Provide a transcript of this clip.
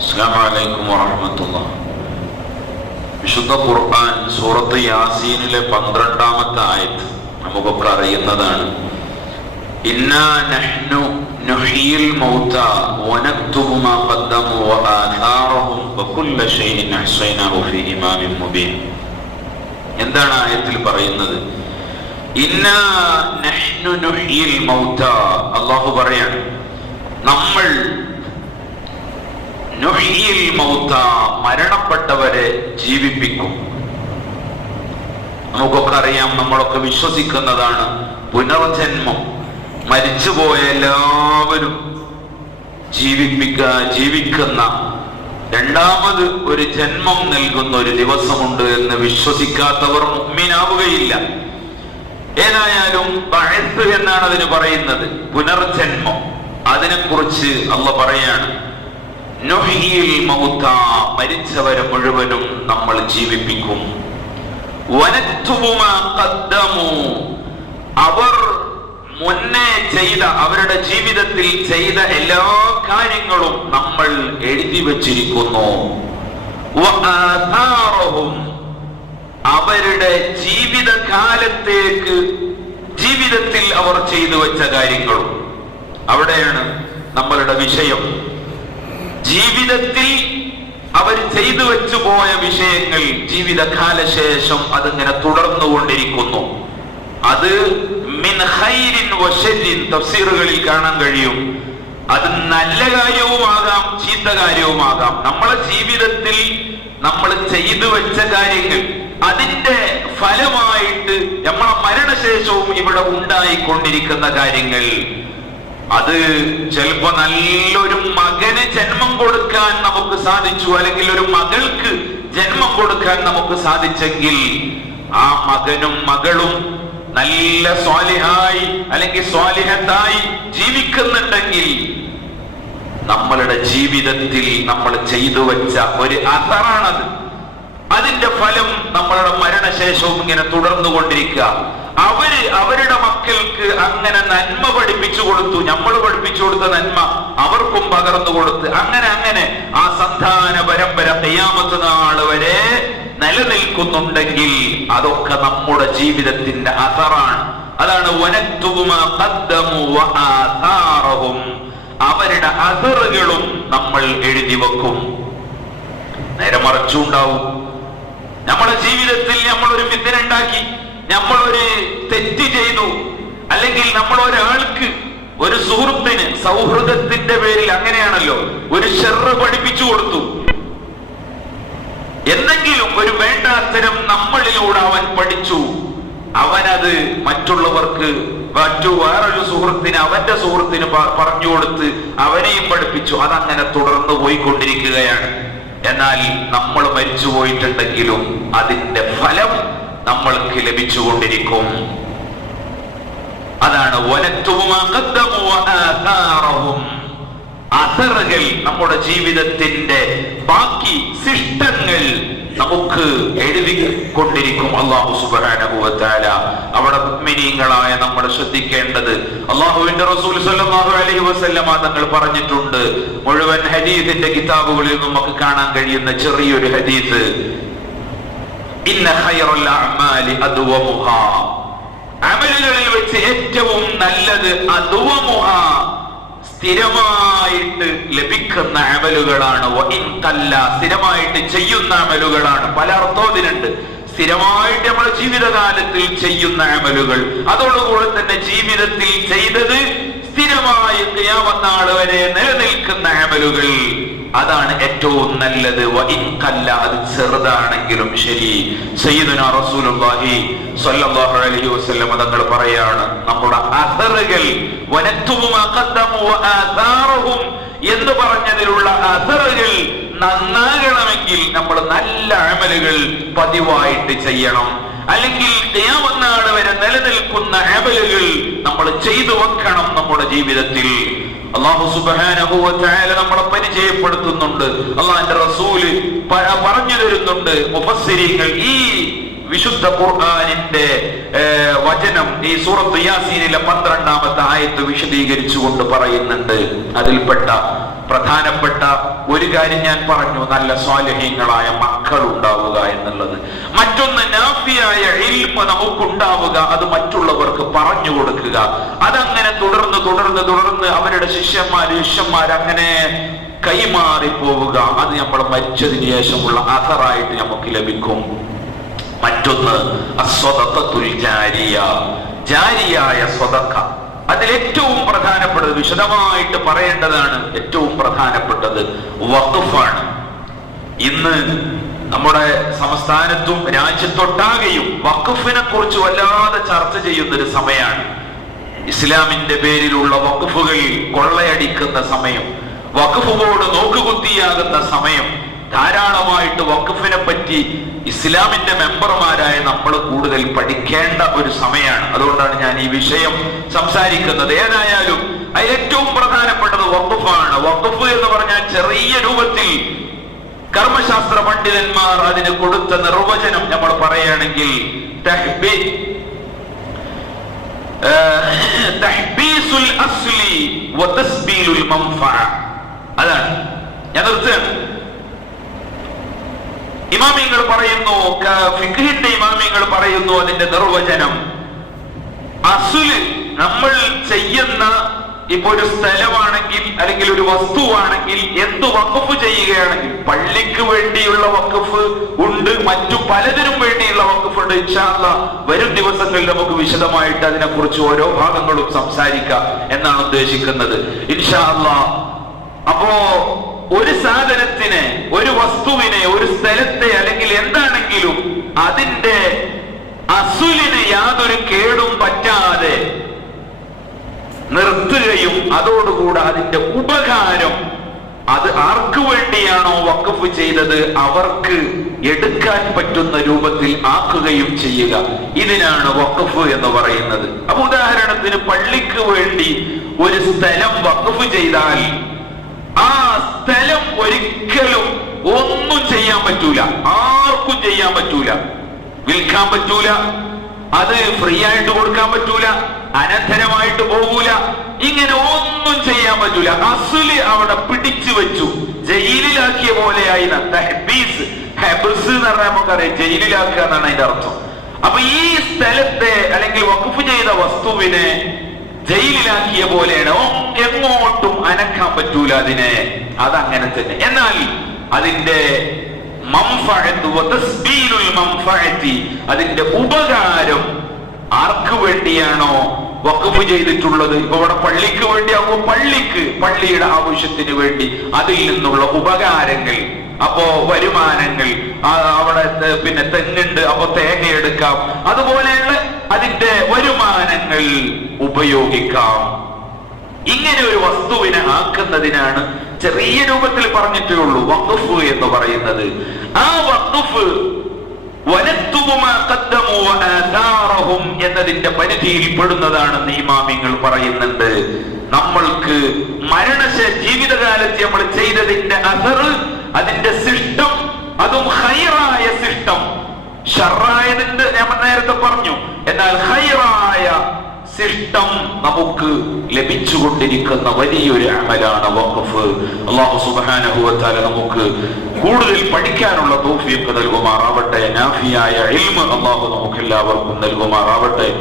അസ്സാം വലൈക്കും വറഹമത്തുള്ള. വിശുദ്ധ ഖുർആൻ സൂറത്ത് യാസീനിലെ പന്ത്രണ്ടാമത്തെ ആയത് നമുക്കൊക്കെ അറിയുന്നതാണ്. എന്താണ് ആയത്തിൽ പറയുന്നത്? അള്ളാഹു പറയാണ് നമ്മൾ മരണപ്പെട്ടവരെ ജീവിപ്പിക്കും. നമുക്കൊക്കെ അറിയാം നമ്മളൊക്കെ വിശ്വസിക്കുന്നതാണ് പുനർജന്മം. മരിച്ചുപോയ എല്ലാവരും ജീവിപ്പിക്ക ജീവിക്കുന്ന രണ്ടാമത് ഒരു ജന്മം നൽകുന്ന ഒരു ദിവസമുണ്ട് എന്ന് വിശ്വസിക്കാത്തവർ മുമ്മിനാവുകയില്ല ഏതായാലും ബഹസ് എന്നാണ് അതിന് പറയുന്നത്. പുനർജന്മം. അതിനെക്കുറിച്ച് അല്ല പറയാണ്. മരിച്ചവരെ മുഴുവനും നമ്മൾ ജീവിപ്പിക്കും. അവർ മുന്നേ ചെയ്ത അവരുടെ ജീവിതത്തിൽ ചെയ്ത എല്ലാ കാര്യങ്ങളും നമ്മൾ എഴുതി വച്ചിരിക്കുന്നു. അവരുടെ ജീവിതകാലത്തേക്ക് ജീവിതത്തിൽ അവർ ചെയ്തു വെച്ച കാര്യങ്ങളും. അവിടെയാണ് നമ്മളുടെ വിഷയം. ജീവിതത്തിൽ അവർ ചെയ്തു വെച്ചു പോയ വിഷയങ്ങൾ ജീവിതകാലശേഷം അതിങ്ങനെ തുടർന്നുകൊണ്ടിരിക്കുന്നു. അത് തഫ്സീറുകളിൽ കാണാൻ കഴിയും. അത് നല്ല കാര്യവുമാകാം ചീത്ത കാര്യവുമാകാം. നമ്മളെ ജീവിതത്തിൽ നമ്മൾ ചെയ്തു വെച്ച കാര്യങ്ങൾ അതിന്റെ ഫലമായിട്ട് നമ്മളെ മരണശേഷവും ഇവിടെ ഉണ്ടായിക്കൊണ്ടിരിക്കുന്ന കാര്യങ്ങൾ. അത് ചിലപ്പോ നല്ലൊരു കൊടുക്കാൻ നമുക്ക് സാധിച്ചു അല്ലെങ്കിൽ ഒരു മകൾക്ക് ജന്മം കൊടുക്കാൻ നമുക്ക് സാധിച്ചെങ്കിൽ ആ മകനും മകളും നല്ല സ്വാലിഹായി അല്ലെങ്കിൽ സ്വാലിഹത്തായി ജീവിക്കുന്നുണ്ടെങ്കിൽ നമ്മളുടെ ജീവിതത്തിൽ നമ്മൾ ചെയ്തു വെച്ച ഒരു അസറാണത്. അതിന്റെ ഫലം നമ്മളുടെ മരണശേഷവും ഇങ്ങനെ തുടർന്നു തുടർന്നുകൊണ്ടിരിക്കുക. അവർ അവരുടെ മക്കൾക്ക് അങ്ങനെ നന്മ പഠിപ്പിച്ചു കൊടുത്തു. നമ്മൾ പഠിപ്പിച്ചു കൊടുത്ത നന്മ അവർക്കും പകർന്നു കൊടുത്ത്. അങ്ങനെ അങ്ങനെ ആ സന്താന പരമ്പര തെയ്യാമത്ത് നാൾ വരെ നിലനിൽക്കുന്നുണ്ടെങ്കിൽ അതൊക്കെ നമ്മുടെ ജീവിതത്തിന്റെ അസറാണ്. അതാണ് അവരുടെ അസറുകളും നമ്മൾ എഴുതി വെക്കും. നേരെ മറച്ചുണ്ടാവും. നമ്മളെ ജീവിതത്തിൽ നമ്മൾ ഒരു ഉണ്ടാക്കി. നമ്മൾ ഒരു തെറ്റ് ചെയ്തു അല്ലെങ്കിൽ നമ്മൾ ഒരാൾക്ക് ഒരു സുഹൃത്തിന് സൗഹൃദത്തിന്റെ പേരിൽ അങ്ങനെയാണല്ലോ ഒരു ഷെറ് പഠിപ്പിച്ചു കൊടുത്തു. എന്തെങ്കിലും ഒരു വേണ്ടാത്തരം നമ്മളിലൂടെ അവൻ പഠിച്ചു. അവനത് മറ്റുള്ളവർക്ക് മറ്റു വേറൊരു സുഹൃത്തിന് അവന്റെ സുഹൃത്തിന് പറഞ്ഞു കൊടുത്ത് അവനെയും പഠിപ്പിച്ചു. അതങ്ങനെ തുടർന്ന് പോയിക്കൊണ്ടിരിക്കുകയാണ്. എന്നാൽ നമ്മൾ മരിച്ചു പോയിട്ടുണ്ടെങ്കിലും അതിന്റെ ഫലം നമ്മൾക്ക് ലഭിച്ചുകൊണ്ടിരിക്കും. അതാണ്. അസറുകൾ നമ്മുടെ ജീവിതത്തിന്റെ ബാക്കി ശിഷ്ടങ്ങൾ നമുക്ക് എഴുതി കൊണ്ടിരിക്കും അള്ളാഹു തആല. അവിടെ മിനിയങ്ങളായ നമ്മൾ ശ്രദ്ധിക്കേണ്ടത് അള്ളാഹുവിന്റെ റസൂൽ സല്ലല്ലാഹു അലൈഹി വസല്ലമ തങ്ങൾ പറഞ്ഞിട്ടുണ്ട്. മുഴുവൻ ഹദീസിന്റെ കിതാബുകളിൽ നമുക്ക് കാണാൻ കഴിയുന്ന ചെറിയൊരു ഹദീസ്. അമലുകളിൽ വെച്ച് ഏറ്റവും നല്ലത് അതുവമുഹ സ്ഥിരമായിട്ട് ലഭിക്കുന്ന അമലുകളാണ്. സ്ഥിരമായിട്ട് ചെയ്യുന്ന അമലുകളാണ്. പല അർത്ഥത്തിനുണ്ട് സ്ഥിരമായിട്ട് നമ്മൾ ജീവിതകാലത്തിൽ ചെയ്യുന്ന അമലുകൾ. അതോടുകൂടെ തന്നെ ജീവിതത്തിൽ ചെയ്തത് സ്ഥിരമായി ഖിയാമത്ത് വരെ നിലനിൽക്കുന്ന അമലുകൾ. അതാണ് ഏറ്റവും നല്ലത്. വഇൻ കല്ല അത് ചെറുതാണെങ്കിലും ശരി. സയ്യിദുന റസൂലുള്ളാഹി സ്വല്ലല്ലാഹു അലൈഹി വസല്ലം തങ്ങൾ പറയാണ് നമ്മുടെ അസറുകൾ എന്ന് പറഞ്ഞതിലുള്ള അസറുകൾ നന്നാകണമെങ്കിൽ നമ്മൾ നല്ല അമലുകൾ പതിവായിട്ട് ചെയ്യണം. അല്ലെങ്കിൽ ഖിയാമത്ത് വരെ നിലനിൽക്കുന്ന അമലുകൾ നമ്മൾ ചെയ്തു വെക്കണം നമ്മുടെ ജീവിതത്തിൽ. അള്ളാഹു തആല നമ്മളെ പരിചയപ്പെടുത്തുന്നുണ്ട്. അള്ളാഹിന്റെ റസൂൽ പറഞ്ഞു തരുന്നുണ്ട് മുഫസ്സിരീങ്ങൾ ഈ വിശുദ്ധ ഖുർആനിന്റെ വചനം ഈ സൂറത്ത് യാസീനിലെ പന്ത്രണ്ടാമത്തെ ആയത്ത് വിശദീകരിച്ചുകൊണ്ട് പറയുന്നുണ്ട്. അതിൽപ്പെട്ട പ്രധാനപ്പെട്ട ഒരു കാര്യം ഞാൻ പറഞ്ഞു നല്ല സ്വാലഹ്യങ്ങളായ മക്കൾ ഉണ്ടാവുക എന്നുള്ളത്. മറ്റൊന്ന് നാഫിയായ ഇൽമ നമുക്കുണ്ടാവുക അത് മറ്റുള്ളവർക്ക് പറഞ്ഞു കൊടുക്കുക. അതങ്ങനെ തുടർന്ന് തുടർന്ന് തുടർന്ന് അവരുടെ ശിഷ്യന്മാർ ശിഷ്യന്മാർ അങ്ങനെ കൈമാറി പോവുക. അത് നമ്മൾ മരിച്ചതിന് ശേഷമുള്ള അസറായിട്ട് നമുക്ക് ലഭിക്കും. മറ്റൊന്ന് അസ്വതത്വത്തുൽ ജാരിയ. ജാരിയായ സ്വതക്ക. അതിൽ ഏറ്റവും പ്രധാനപ്പെട്ടത് വിശദമായിട്ട് പറയേണ്ടതാണ് ഏറ്റവും പ്രധാനപ്പെട്ടത് വഖഫാണ്. ഇന്ന് നമ്മുടെ സംസ്ഥാനത്തും രാജ്യത്തൊട്ടാകെയും വഖഫിനെ കുറിച്ച് വല്ലാതെ ചർച്ച ചെയ്യുന്ന ഒരു സമയമാണ്. ഇസ്ലാമിന്റെ പേരിലുള്ള വഖഫുകൾ കൊള്ളയടിക്കുന്ന സമയം വഖഫ് ബോർഡ് നോക്കുകുത്തിയാകുന്ന സമയം ധാരാളമായിട്ട് വഖഫിനെ പറ്റി ഇസ്ലാമിന്റെ മെമ്പർമാരായ നമ്മൾ കൂടുതൽ പഠിക്കേണ്ട ഒരു സമയമാണ്. അതുകൊണ്ടാണ് ഞാൻ ഈ വിഷയം സംസാരിക്കുന്നത്. ഏതായാലും ഏറ്റവും പ്രധാനപ്പെട്ടത് വഖഫാണ്. വഖഫ് എന്ന് പറഞ്ഞാൽ ചെറിയ രൂപത്തിൽ കർമ്മശാസ്ത്ര പണ്ഡിതന്മാർ അതിന് കൊടുത്ത നിർവചനം നമ്മൾ പറയുകയാണെങ്കിൽ. അതാണ്. ഞാൻ നിർത്തുകയാണ്. ഇമാമിങ്ങൾ പറയുന്നു ഫിഖിന്റെ ഇമാമിങ്ങൾ പറയുന്നു അതിന്റെ നിർവചനം. അസുൽ നമ്മൾ ചെയ്യുന്ന ഇപ്പൊ ഒരു സ്ഥലമാണെങ്കിൽ അല്ലെങ്കിൽ ഒരു വസ്തുവാണെങ്കിൽ എന്ത് വഖഫ് ചെയ്യുകയാണെങ്കിൽ പള്ളിക്ക് വേണ്ടിയുള്ള വഖഫ് ഉണ്ട് മറ്റു പലതിനും വേണ്ടിയുള്ള വഖഫ് ഉണ്ട്. ഇൻഷാല്ല വരും ദിവസങ്ങളിൽ നമുക്ക് വിശദമായിട്ട് അതിനെക്കുറിച്ച് ഓരോ ഭാഗങ്ങളും സംസാരിക്കാം എന്നാണ് ഉദ്ദേശിക്കുന്നത്. ഇൻഷാല്ല അപ്പോ ഒരു സാധനത്തിന് ഒരു വസ്തുവിനെ ഒരു സ്ഥലത്തെ അല്ലെങ്കിൽ എന്താണെങ്കിലും അതിന്റെ അസുലിന് യാതൊരു കേടും പറ്റാതെ നിർത്തുകയും അതോടുകൂടെ അതിന്റെ ഉപകാരം അത് ആർക്കു വേണ്ടിയാണോ വക്കഫ് ചെയ്തത് അവർക്ക് എടുക്കാൻ പറ്റുന്ന രൂപത്തിൽ ആക്കുകയും ചെയ്യുക. ഇതിനാണ് വക്കഫ് എന്ന് പറയുന്നത്. അപ്പൊ ഉദാഹരണത്തിന് പള്ളിക്ക് വേണ്ടി ഒരു സ്ഥലം വക്കഫ് ചെയ്താൽ ആ സ്ഥലം ഒരിക്കലും ഒന്നും ചെയ്യാൻ പറ്റൂല. ആർക്കും ചെയ്യാൻ പറ്റൂല. വിൽക്കാൻ പറ്റൂല. അത് ഫ്രീ ആയിട്ട് കൊടുക്കാൻ പറ്റൂല. അനന്തരമായിട്ട് പോകൂല. ഇങ്ങനെ ഒന്നും ചെയ്യാൻ പറ്റൂല. അസുൽ അവിടെ പിടിച്ചു വെച്ചു. ജയിലിലാക്കിയ പോലെയായി ഹെബിസ് ഹെബസ് എന്ന് പറഞ്ഞാൽ നമുക്കറിയാം. ജയിലിലാക്കുക എന്നാണ് അതിന്റെ അർത്ഥം. അപ്പൊ ഈ സ്ഥലത്തെ അല്ലെങ്കിൽ വഖഫ് ചെയ്ത വസ്തുവിനെ ജയിലിലാക്കിയ പോലെയാണ്. എങ്ങോട്ടും അനക്കാൻ പറ്റൂല അതിനെ. അതങ്ങനെ തന്നെ. എന്നാൽ അതിന്റെ അതിന്റെ ഉപകാരം ആർക്ക് വേണ്ടിയാണോ വഖഫ് ചെയ്തിട്ടുള്ളത്? ഇപ്പൊ ഇവിടെ പള്ളിക്ക് വേണ്ടിയാകുമ്പോൾ പള്ളിക്ക് പള്ളിയുടെ ആവശ്യത്തിന് വേണ്ടി അതിൽ നിന്നുള്ള ഉപകാരങ്ങൾ. അപ്പോ വരുമാനങ്ങൾ അവിടെ പിന്നെ തെങ്ങുണ്ട് അപ്പൊ തേങ്ങ എടുക്കാം. അതുപോലെയുള്ള അതിന്റെ വരുമാനങ്ങൾ ഉപയോഗിക്കാം. ഇങ്ങനെ ഒരു വസ്തുവിനെ ആക്കുന്നതിനാണ് ചെറിയ രൂപത്തിൽ പറഞ്ഞിട്ടേ ഉള്ളൂ വഖഫ് എന്ന് പറയുന്നത്. ആ വഖഫ് എന്നതിന്റെ പരിധിയിൽ പെടുന്നതാണെന്ന് ഇമാമിങ്ങൾ പറയുന്നുണ്ട്. നമ്മൾക്ക് മരണശ ജീവിതകാലത്ത് നമ്മൾ ചെയ്തതിന്റെ അസർ അതിന്റെ സിഷ്ടം അതും ഹൈറായ സിഷ്ടം. ഷറായതിന്റെ ഞാൻ നേരത്തെ പറഞ്ഞു. എന്നാൽ ഹൈറായ ശിഷ്ടം നമുക്ക് ലഭിച്ചുകൊണ്ടിരിക്കുന്ന വലിയൊരു അമലാണ് വഖഫ്. അള്ളാഹു വ നമുക്ക് കൂടുതൽ പഠിക്കാനുള്ള തോഫിയൊക്കെ നൽകുമാറാവട്ടെ നാഫിയായ ഇൽമ അള്ളാഹു നമുക്ക് എല്ലാവർക്കും നൽകുമാറാവട്ടെ.